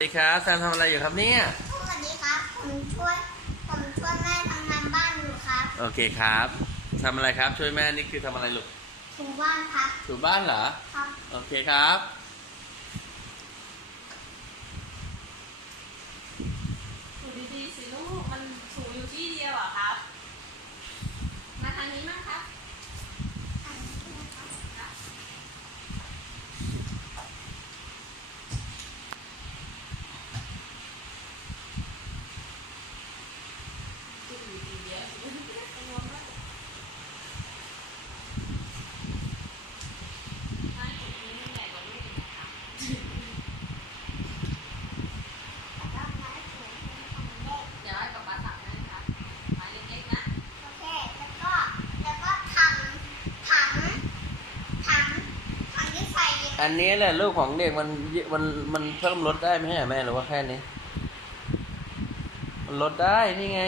สวัสดีครับแซมทำอะไรอยู่ครับเนี่ย สวัสดีครับ ผมช่วย ผมช่วยแม่ทำงานบ้านอยู่ครับ โอเคครับ ทำอะไรครับ ช่วยแม่นี่คือทำอะไรลูก ถูบ้านครับ ถูบ้านเหรอ ครับ โอเคครับ ถูดีๆสิลูก มันถูอยู่ที่เดียวเหรอครับ มาทางนี้มั้งครับ ถูดีๆเยอะรวมแล้วบ้านถูนี้มันใหญ่กว่าลูกอีกนะคะ เดี๋ยวให้กับปลาตักนะครับไม้เล็กๆนะ โอเค แล้วก็ แล้วก็ถัง ถัง ถัง ถังที่ใส่ อันนี้แหละลูกของเด็กมันมันมันเพิ่มลดได้ไหมแม่หรือว่าแค่นี้ มันลดได้นี่ไง